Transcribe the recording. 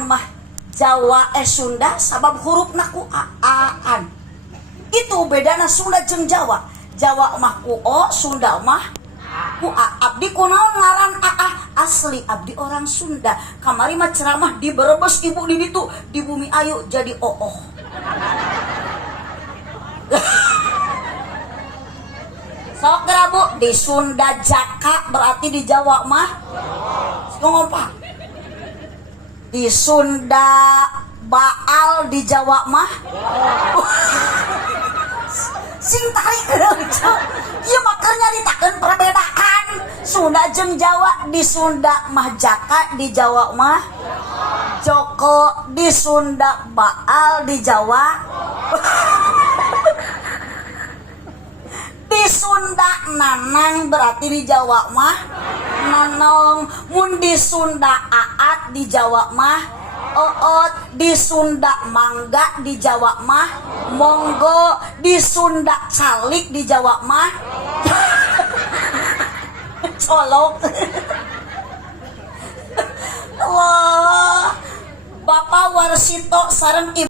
aan mah Jawa Sunda sabab huruf naku aan. Itu bedana Sunda jeung Jawa. Jawa mah ku o, Sunda mah ku a. Abdi kunaon ngaran asli abdi orang Sunda. Kamari mah ceramah di Brebes ibu di ditu di Bumi Ayu jadi oo. Sok Bu, di Sunda Jaka berarti di Jawa mah ngomong Pak. Di Sunda Baal di Jawa mah sing tarik lucu. Ieu mah nyaritakeun perbedaan Sunda jeung Jawa. Di Sunda mah Jaka, di Jawa mah Joko. Di Sunda Baal, di Jawa di Sunda Nanang berarti di Jawa mah Nanong. Mun di Sunda Aat di Jawa mah Oot. Di Sunda Mangga di Jawa mah Monggo. Di Sunda Calik di Jawa mah Colok. Wah, Bapak Warsito sareng